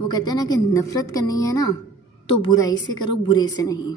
वो कहते हैं ना कि नफरत करनी है ना तो बुराई से करो, बुरे से नहीं।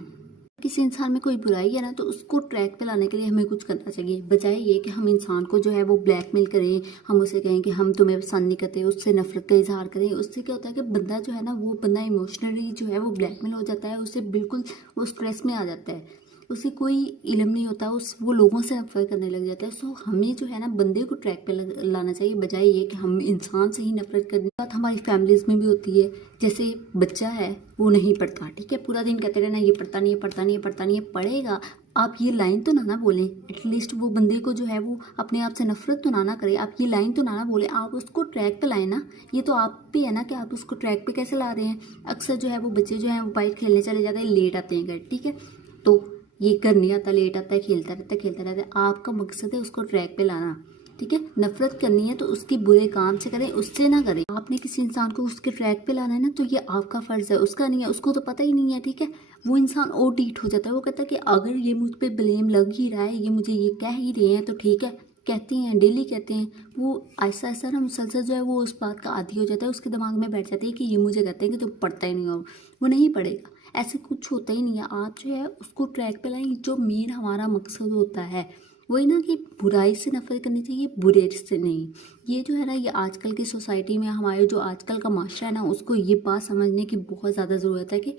किसी इंसान में कोई बुराई है ना तो उसको ट्रैक पे लाने के लिए हमें कुछ करना चाहिए, बजाय ये कि हम इंसान को जो है वो ब्लैकमेल करें, हम उसे कहें कि हम तुम्हें पसंद नहीं करते, उससे नफरत का इजहार करें। उससे क्या होता है कि बंदा जो है ना वो बंदा इमोशनली जो है वो ब्लैकमेल हो जाता है, उसे बिल्कुल वो स्ट्रेस में आ जाता है, उसे कोई इल्म नहीं होता, उस वो लोगों से नफरत करने लग जाता है। सो हमें जो है ना बंदे को ट्रैक पे लाना चाहिए, बजाय ये कि हम इंसान से ही नफरत करने। बात हमारी फैमिलीज में भी होती है, जैसे बच्चा है वो नहीं पढ़ता, ठीक है, पूरा दिन कहते रहना ये पढ़ता नहीं है, पढ़ता नहीं है, पढ़ता नहीं है, पढ़ेगा। आप ये लाइन तो ना बोलें, एटलीस्ट वो बंदे को जो है वो अपने आप से नफरत तो ना करे, आप ये लाइन तो ना बोले, आप उसको ट्रैक पे लाए ना। ये तो आप पे है ना कि आप उसको ट्रैक पे कैसे ला रहे हैं। अक्सर जो है वो बच्चे जो है वो बाहर खेलने चले जाते हैं, लेट आते हैं घर, ठीक है, तो ये घर नहीं आता, लेट आता है, खेलता रहता है, खेलता रहता है। आपका मकसद है उसको ट्रैक पे लाना, ठीक है। नफरत करनी है तो उसके बुरे काम से करें, उससे ना करें। आपने किसी इंसान को उसके ट्रैक पे लाना है ना तो ये आपका फर्ज है, उसका नहीं है। उसको तो पता ही नहीं है, ठीक है, वो इंसान और डीठ हो जाता है। वो कहता है कि अगर ये मुझ पे ब्लेम लग ही रहा है, ये मुझे ये कह ही रहे हैं तो ठीक है, कहते हैं, डेली कहते हैं। वो ऐसा ऐसा ना मुसलसल जो है वो उस बात का आदी हो जाता है, उसके दिमाग में बैठ जाता है कि ये मुझे कहते हैं कि तुम पढ़ता ही नहीं हो, वो नहीं पढ़ेगा। ऐसे कुछ होता ही नहीं है। आप जो है उसको ट्रैक पे लाएं, जो मेन हमारा मकसद होता है वही ना कि बुराई से नफरत करनी चाहिए, बुरे से नहीं। ये जो है ना ये आजकल की सोसाइटी में हमारे जो आजकल का माशरा है ना उसको ये बात समझने की बहुत ज़्यादा ज़रूरत है कि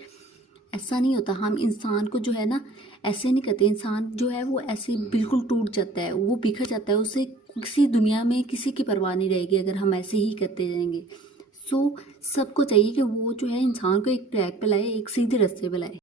ऐसा नहीं होता। हम इंसान को जो है ना ऐसे नहीं करते, इंसान जो है वो ऐसे बिल्कुल टूट जाता है, वो बिखर जाता है, उसे किसी दुनिया में किसी की परवाह नहीं रहेगी अगर हम ऐसे ही करते जाएंगे। सो सबको चाहिए कि वो जो है इंसान को एक ट्रैक पे लाए, एक सीधे रास्ते पे लाए।